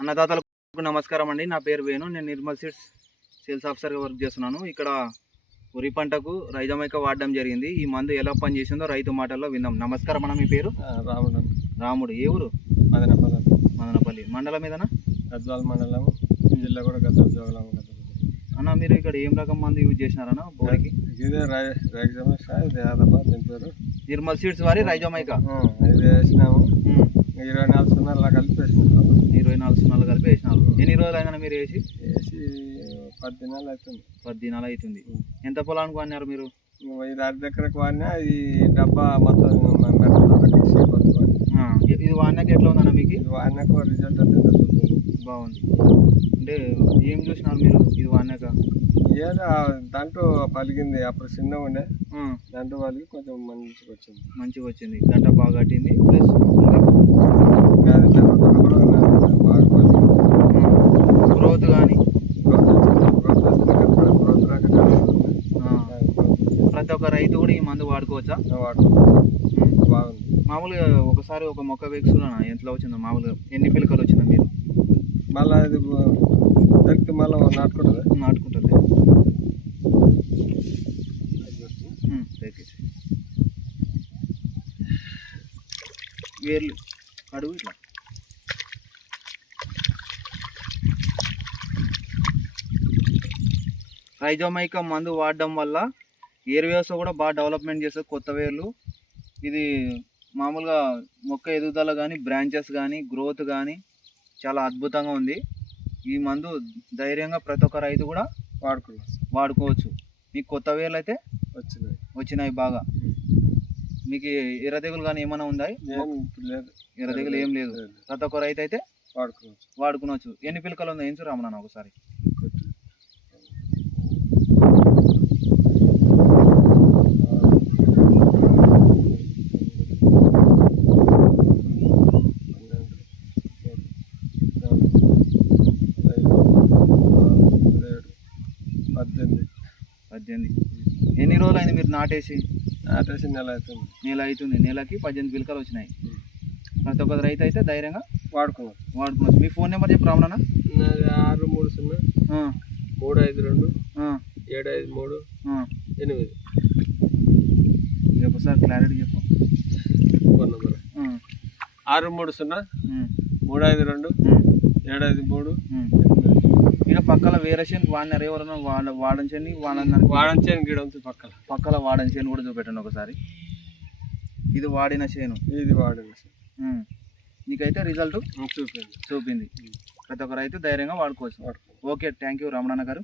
అన్నదాతలకు నమస్కారం అండి. నా పేరు వేణు. నేను నిర్మల్ సీడ్స్ సేల్స్ ఆఫీసర్గా వర్క్ చేస్తున్నాను. ఇక్కడ వరి పంటకు రైజమైక వాడడం జరిగింది. ఈ మందు ఎలా పనిచేసిందో రైతు మాటల్లో విందాం నమస్కారం అన్న మీ పేరు? రాముడు రాముడు. ఏ ఊరు? మదనపల్లి మదనపల్లి. మండలం మీదనా గద్వాల మండలం. జిల్లా కూడా గద్వాల జోగలం అన్న మీరు ఇక్కడ ఏం రకం మందు యూజ్ చేసినారన్న ఇదే పేరు? నిర్మల్ సీడ్స్ వారి రైజమైక. ఇది వేసినాము. ఇరవై నాలుగు సున్నాలు కలిపి వేసినాము ఇరవై నాలుగు సున్నాలు కలిపి వేసినారు. ఎన్ని రోజులు అయినా మీరు వేసి? వేసి పది దినాలు అవుతుంది. పది దినాలు అవుతుంది. ఎంత పొలానికి వాడినారు మీరు? ఇది అర్ధ ఎకరకు వాడినా ఇది డబ్బా మొత్తం ఇది వాడినాక ఎట్లా ఉందన్న మీకు? ఇది వాడినాక రిజల్ట్ అంతే బాగుంది. అంటే ఏం చూసినారు మీరు ఇది వాడినాక? ఏదో దాంట్లో పలిగింది అప్పుడు చిన్నగా ఉండే. దాంట్లో పలిగి కొంచెం మంచిగా వచ్చింది. మంచిగా వచ్చింది. గంట బాగా కట్టింది. ప్లస్ ఇంకా అది తర్వాత కూడా బాగా పలిగింది గ్రోత్ కానీ గ్రోత్ వచ్చింది. గ్రోత్ వస్తే ఇంకా గ్రోత్ రాక కాస్తుంది. రైతు కూడా ఈ మందు వాడుకోవచ్చా. బాగుంది. మామూలుగా ఒకసారి ఒక మొక్క వేసుకున్నా ఎంతలో వచ్చిందో మామూలుగా? ఎన్ని పిలకలు వచ్చిందో మీరు? మళ్ళీ ఇది దొరికితే మళ్ళీ నాటుకుంటుంది. నాటుకుంటుంది. వేర్లు అడుగు ఇట్లా. రైజోమైకా మందు వాడడం వల్ల ఏర్ వ్యవస్థ కూడా బాగా డెవలప్మెంట్ చేస్తుంది కొత్త వేర్లు. ఇది మామూలుగా మొక్క ఎదుగుదల కానీ బ్రాంచెస్ కానీ గ్రోత్ కానీ చాలా అద్భుతంగా ఉంది. ఈ మందు ధైర్యంగా ప్రతి ఒక్క రైతు కూడా వాడుకున్నాం వాడుకోవచ్చు. మీకు కొత్త వేర్లు అయితే వచ్చినాయి. వచ్చినాయి బాగా. మీకు ఎర్ర తెగులు కానీ ఏమైనా ఉందా? ఎర్ర తెగులు ఏం లేదు. ప్రతి ఒక్క రైతు అయితే వాడుకోవచ్చు. వాడుకునవచ్చు ఎన్ని పిలకలు ఉందో ఏం రామన్నా ఒకసారి. పద్దెనిమిది. పద్దెనిమిది. ఎన్ని రోజులు అయింది మీరు నాటేసి? నాటేసి నెల అవుతుంది. నెల అవుతుంది. నెలకి పద్దెనిమిది పిలకలు వచ్చినాయి. ప్రతి ఒక్క రైతు అయితే ధైర్యంగా వాడుకున్నాం వాడుకోవచ్చు మీ ఫోన్ నెంబర్ చెప్పు రామన్నా ఆరు మూడు సున్నా మూడు ఐదు రెండు ఏడు ఐదు మూడు ఎనిమిది. ఒకసారి క్లారిటీ చెప్పు. Phone number. ఆరు మూడు సున్నా మూడు ఐదు రెండు ఏడు ఐదు మూడు. ఎనిమిది. ఇక పక్కల వేరే చేను వాడినారు. ఎవరైనా వాడ వాడని చేని వాడన్నారు వాడంచేను గిడ ఉంది పక్కన పక్కల వాడని చేను కూడా చూపెట్టండి ఒకసారి. ఇది వాడిన చేను. ఇది వాడండి ఉమ్. నీకైతే రిజల్ట్ చూపించండి. చూపింది. ప్రతి ఒక్క రైతు ధైర్యంగా వాడుకోవచ్చు. వాడుకో. ఓకే థ్యాంక్ యూ రమణన్న గారు.